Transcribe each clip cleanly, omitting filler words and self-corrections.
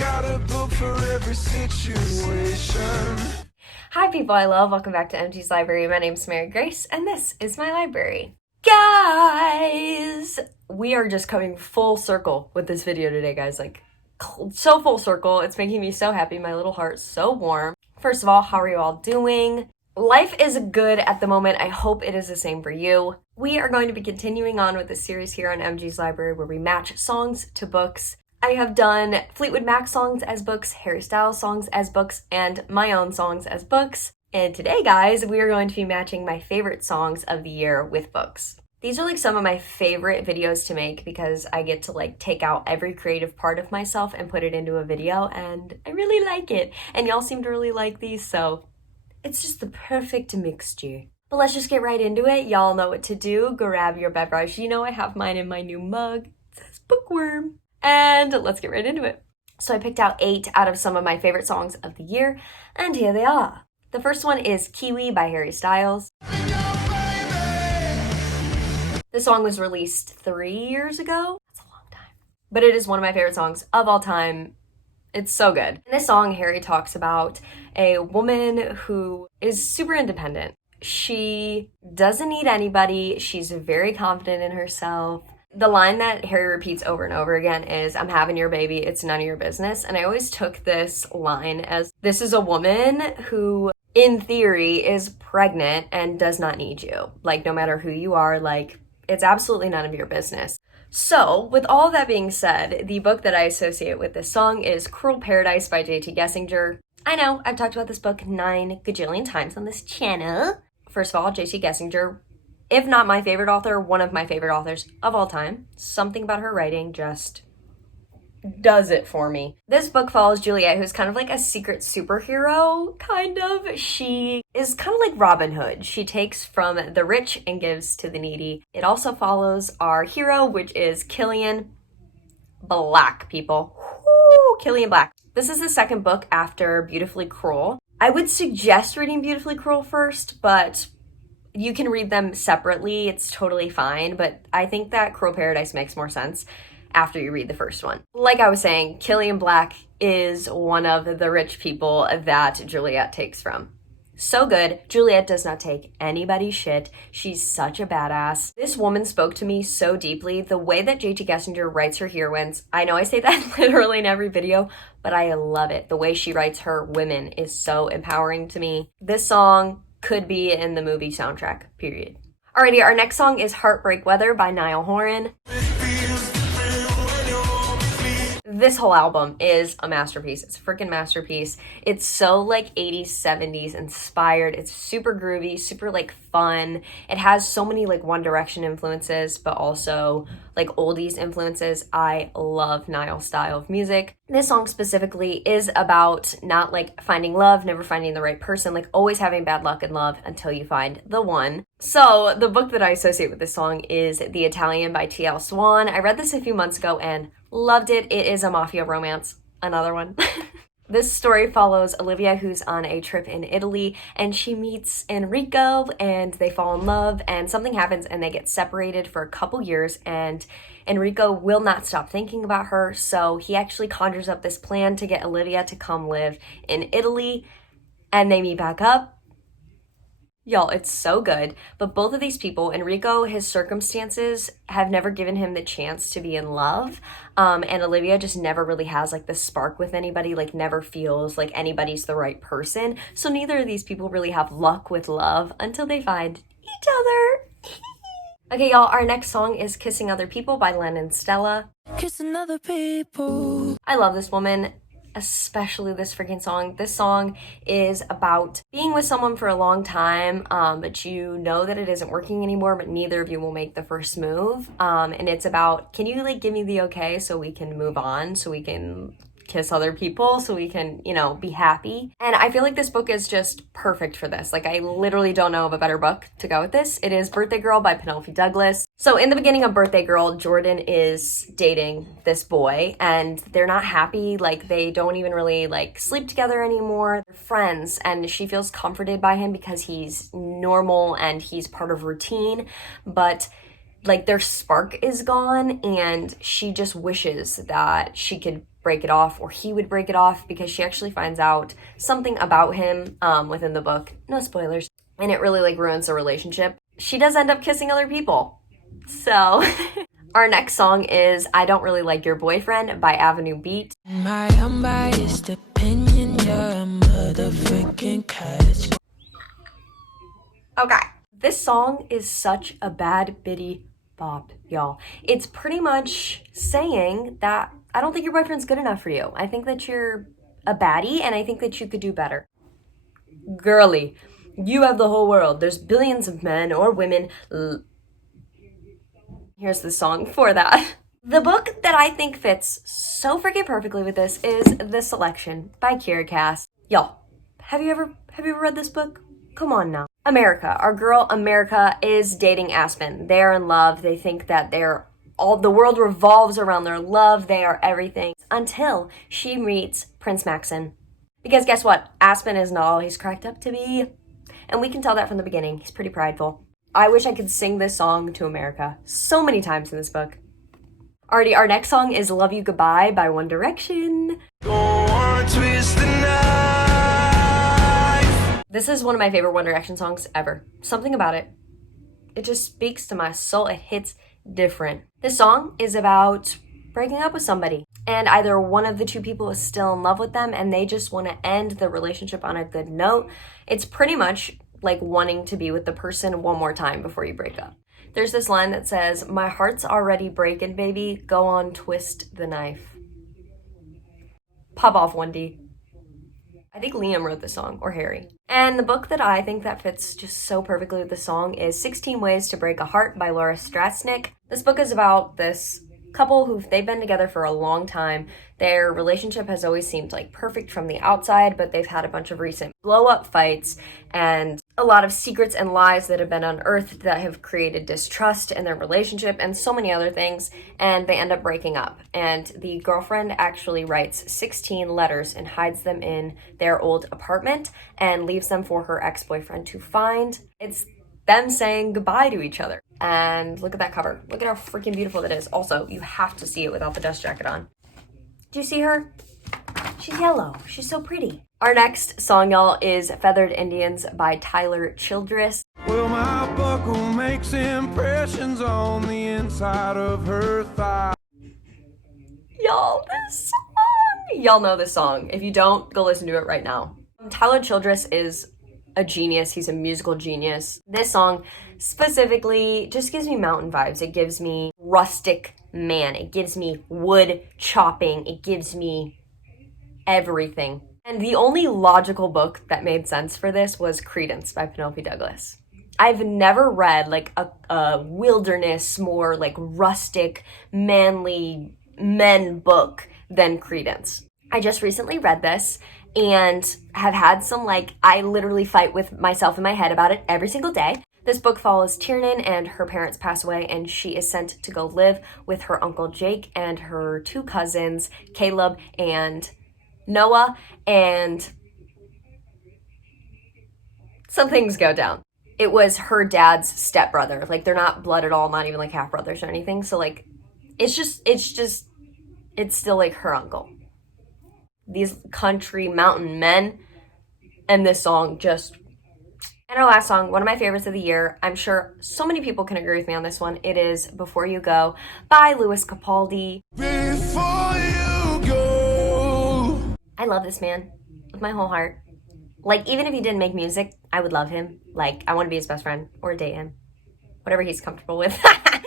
got a book for every situation. Hi people I love, welcome back to MG's Library. My name's Mary Grace and this is my library. Guys, we are just coming full circle with this video today, guys. Like, so full circle. It's making me so happy. My little heart's so warm. First of all, how are you all doing? Life is good at the moment. I hope it is the same for you. We are going to be continuing on with this series here on MG's Library where we match songs to books. I have done Fleetwood Mac songs as books, Harry Styles songs as books, and my own songs as books. And today, guys, we are going to be matching my favorite songs of the year with books. These are like some of my favorite videos to make because I get to like take out every creative part of myself and put it into a video, and I really like it. And y'all seem to really like these, so it's just the perfect mixture. But let's just get right into it. Y'all know what to do. Grab your beverage. You know I have mine in my new mug. It says Bookworm. And let's get right into it. So I picked out 8 out of some of my favorite songs of the year, and here they are. The first one is Kiwi by Harry Styles. This song was released 3 years ago. That's a long time. But it is one of my favorite songs of all time. It's so good. In this song, Harry talks about a woman who is super independent. She doesn't need anybody. She's very confident in herself. The line that Harry repeats over and over again is, "I'm having your baby, it's none of your business." And I always took this line as, this is a woman who, in theory, is pregnant and does not need you. Like, no matter who you are, like, it's absolutely none of your business. So, with all that being said, the book that I associate with this song is Cruel Paradise by J.T. Gessinger. I know, I've talked about this book 9 gajillion times on this channel. First of all, J.T. Gessinger, if not my favorite author, one of my favorite authors of all time. Something about her writing just does it for me. This book follows Juliet, who's kind of like a secret superhero, kind of. She is kind of like Robin Hood. She takes from the rich and gives to the needy. It also follows our hero, which is Killian Black, people. Woo, Killian Black. This is the second book after Beautifully Cruel. I would suggest reading Beautifully Cruel first, but you can read them separately. It's totally fine, but I think that Cruel Paradise makes more sense after you read the first one. Like I was saying, Killian Black is one of the rich people that Juliet takes from. So good. Juliet does not take anybody's shit. She's such a badass. This woman spoke to me so deeply. The way that J.T. Gessinger writes her heroines, I know I say that literally in every video, but I love it. The way she writes her women is so empowering to me. This song could be in the movie soundtrack, period. Alrighty, our next song is Heartbreak Weather by Niall Horan. This whole album is a masterpiece. It's a freaking masterpiece. It's so like 80s, 70s inspired. It's super groovy, super like fun. It has so many like One Direction influences, but also like oldies influences. I love Niall's style of music. This song specifically is about not like finding love, never finding the right person, like always having bad luck in love until you find the one. So the book that I associate with this song is The Italian by TL Swann. I read this a few months ago and loved it. It is a mafia romance. Another one. This story follows Olivia, who's on a trip in Italy, and she meets Enrico, and they fall in love, and something happens, and they get separated for a couple years, and Enrico will not stop thinking about her, so he actually conjures up this plan to get Olivia to come live in Italy, and they meet back up. Y'all, it's so good. But both of these people, Enrico, his circumstances have never given him the chance to be in love. And Olivia just never really has like the spark with anybody, like never feels like anybody's the right person. So neither of these people really have luck with love until they find each other. Okay, y'all, our next song is Kissing Other People by Len and Stella. Kissing other people. I love this woman, especially this freaking song. This song is about being with someone for a long time, but you know that it isn't working anymore, but neither of you will make the first move. And it's about, can you like give me the okay so we can move on, so we can kiss other people, so we can, you know, be happy. And I feel like this book is just perfect for this. Like, I literally don't know of a better book to go with this. It is Birthday Girl by Penelope Douglas. So in the beginning of Birthday Girl, Jordan is dating this boy and they're not happy. Like, they don't even really like sleep together anymore. They're friends, and she feels comforted by him because he's normal and he's part of routine, but like their spark is gone, and she just wishes that she could break it off, or he would break it off, because she actually finds out something about him within the book. No spoilers. And it really like ruins the relationship. She does end up kissing other people. So our next song is I Don't Really Like Your Boyfriend by Avenue Beat. My unbiased opinion, you're a motherfucking catch. Okay. This song is such a bad bitty bop, y'all. It's pretty much saying that I don't think your boyfriend's good enough for you. I think that you're a baddie, and I think that you could do better. Girly, you have the whole world. There's billions of men or women. Here's the song for that. The book that I think fits so freaking perfectly with this is The Selection by Kira Cass. Y'all, have you ever read this book? Come on now. America, our girl America is dating Aspen. They're in love. They think that the world revolves around their love. They are everything until she meets Prince Maxon. Because guess what? Aspen is not all he's cracked up to be. And we can tell that from the beginning. He's pretty prideful. I wish I could sing this song to America so many times in this book. Alrighty, our next song is Love You Goodbye by One Direction. Go on, twist the knife. This is one of my favorite One Direction songs ever. Something about it. It just speaks to my soul. It hits different. This song is about breaking up with somebody, and either one of the two people is still in love with them and they just want to end the relationship on a good note. It's pretty much like wanting to be with the person one more time before you break up. There's this line that says, "My heart's already breaking, baby. Go on, twist the knife." Pop off, 1D. I think Liam wrote this song, or Harry. And the book that I think that fits just so perfectly with the song is 16 Ways to Break a Heart by Laura Strassnick. This book is about this couple they've been together for a long time. Their relationship has always seemed like perfect from the outside, but they've had a bunch of recent blow-up fights and a lot of secrets and lies that have been unearthed that have created distrust in their relationship and so many other things, and they end up breaking up. And the girlfriend actually writes 16 letters and hides them in their old apartment and leaves them for her ex-boyfriend to find. It's them saying goodbye to each other. And look at that cover. Look at how freaking beautiful that is. Also, you have to see it without the dust jacket on. Do you see her? She's yellow. She's so pretty. Our next song, y'all, is Feathered Indians by Tyler Childress. Well, my buckle makes impressions on the inside of her thigh. Y'all, this song. Y'all know this song. If you don't, go listen to it right now. Tyler Childress is a genius. He's a musical genius. This song specifically just gives me mountain vibes. It gives me rustic man. It gives me wood chopping. It gives me everything. And the only logical book that made sense for this was Credence by Penelope Douglas. I've never read like a wilderness, more like rustic, manly men book than Credence. I just recently read this and have had some I literally fight with myself in my head about it every single day. This book follows Tiernan, and her parents pass away, and she is sent to go live with her uncle Jake and her two cousins, Caleb and Noah, and some things go down. It was her dad's stepbrother. They're not blood at all, not even half brothers or anything. So it's still her uncle. These country mountain men, and this song just... And our last song, one of my favorites of the year. I'm sure so many people can agree with me on this one. It is Before You Go by Lewis Capaldi. Before you go. I love this man with my whole heart. Even if he didn't make music, I would love him. I want to be his best friend or date him. Whatever he's comfortable with.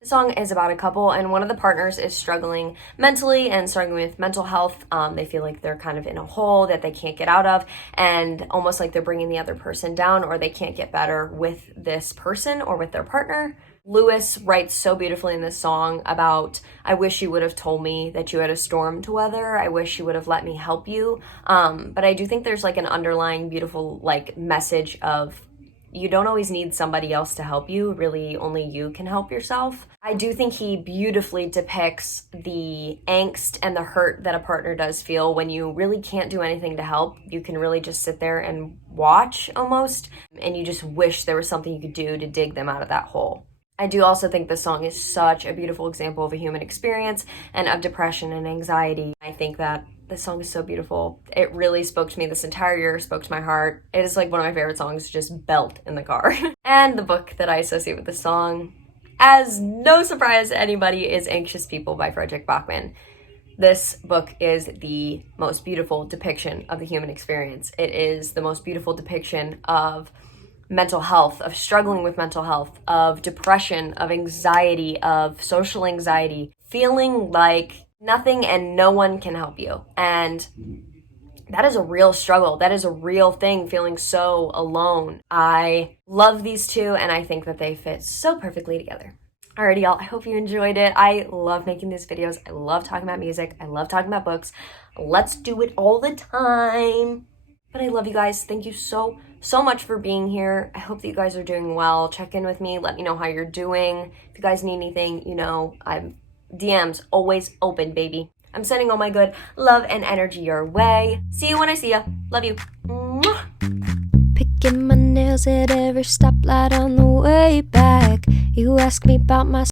The song is about a couple, and one of the partners is struggling mentally and struggling with mental health. They feel like they're kind of in a hole that they can't get out of, and almost like they're bringing the other person down, or they can't get better with this person or with their partner. Lewis writes so beautifully in this song about, I wish you would have told me that you had a storm to weather. I wish you would have let me help you. But I do think there's an underlying beautiful message of, you don't always need somebody else to help you. Really, only you can help yourself. I do think he beautifully depicts the angst and the hurt that a partner does feel when you really can't do anything to help. You can really just sit there and watch almost, and you just wish there was something you could do to dig them out of that hole. I do also think this song is such a beautiful example of a human experience and of depression and anxiety. I think that this song is so beautiful. It really spoke to me this entire year, spoke to my heart. It is like one of my favorite songs to just belt in the car. And the book that I associate with this song, as no surprise to anybody, is Anxious People by Frederick Bachman. This book is the most beautiful depiction of the human experience. It is the most beautiful depiction of mental health, of struggling with mental health, of depression, of anxiety, of social anxiety, feeling like nothing and no one can help you. And that is a real struggle. That is a real thing, feeling so alone. I love these two, and I think that they fit so perfectly together. Alrighty, y'all, I hope you enjoyed it. I love making these videos. I love talking about music. I love talking about books. Let's do it all the time. But I love you guys. Thank you so much for being here. I hope that you guys are doing well. Check in with me. Let me know how you're doing. If you guys need anything, you know, DMs always open, baby. I'm sending all my good love and energy your way. See you when I see ya. Love you. Mwah. Picking my nails at every stoplight on the way back. You ask me about my